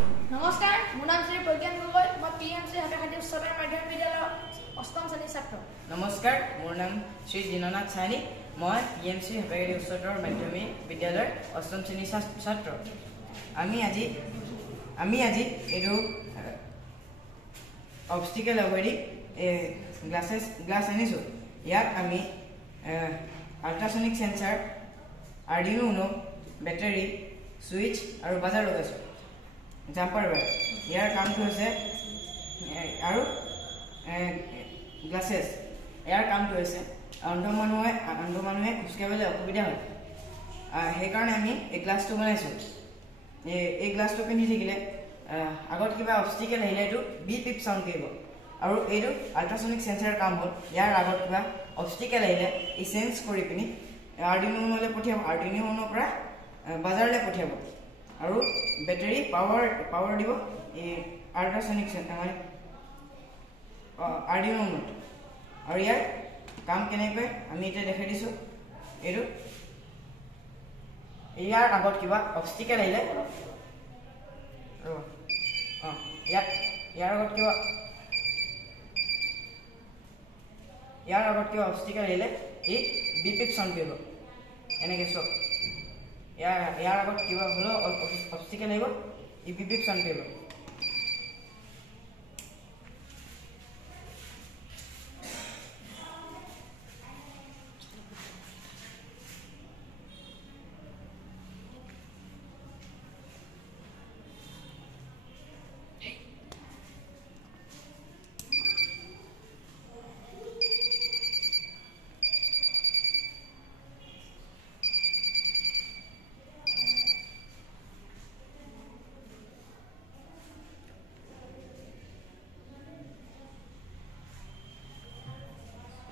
নমস্কাৰ, মোৰ নাম শ্ৰী প্ৰজ্ঞান গগৈ। মই PMC হাতেখাটি উচ্চতৰ মাধ্যমিক বিদ্যালয়ৰ অষ্টম শ্ৰেণীৰ ছাত্ৰ। নমস্কাৰ, মোৰ নাম শ্ৰী দীননাথ চাইনী। মই PMC হাতেখাটি উচ্চতৰ মাধ্যমিক বিদ্যালয়ৰ অষ্টম শ্ৰেণীৰ ছাত্ৰ। আমি আজি এইটো অবষ্টিকেল এভয়েডিং গ্লাছ আনিছোঁ। ইয়াত আমি আল্ট্ৰাছনিক সেন্সাৰ, আৰ্ডিনো উনো, বেটাৰী, সুইচ আৰু বাজাৰ লগাইছোঁ। জাম্পাৰ ৱায়াৰ ইয়াৰ কামটো হৈছে আৰু গ্লাছেছ ইয়াৰ কামটো হৈছে অন্ধ মানুহে খোজকাঢ়িবলৈ অসুবিধা হয়। সেইকাৰণে আমি এই গ্লাছটো বনাইছোঁ। এই গ্লাছটো পিন্ধি থাকিলে আগত কিবা অবষ্টিকেল আহিলে এইটো বিপ বিপ চাউণ্ড কৰিব। আৰু এইটো আল্ট্ৰাছনিক সেন্সাৰৰ কাম হ'ল ইয়াৰ আগত কিবা অবষ্টিকেল আহিলে ই চেঞ্জ কৰি পিনি আৰ্ডিনো উনোলৈ পঠিয়াব, আৰ্ডিনো উনোৰ পৰা বাজাৰলৈ পঠিয়াব। আৰু বেটাৰী পাৱাৰ দিব এই আল্ট্ৰাছনিক আৰ্ডিনো উনোত। আৰু ইয়াৰ কাম কেনেকৈ আমি এতিয়া দেখাই দিছোঁ। এইটো ইয়াৰ আগত কিবা অবষ্টিকেল আহিলে ইয়াৰ আগত কিবা অবষ্টিকেল আহিলে ই বিপ বিপ চাউণ্ড কৰিব। এনেকৈ চব ইয়াৰ আগত কিবা হ'লেও অবষ্টিকেল আহিব, ই বিপ বিপ চাউণ্ড কৰিব।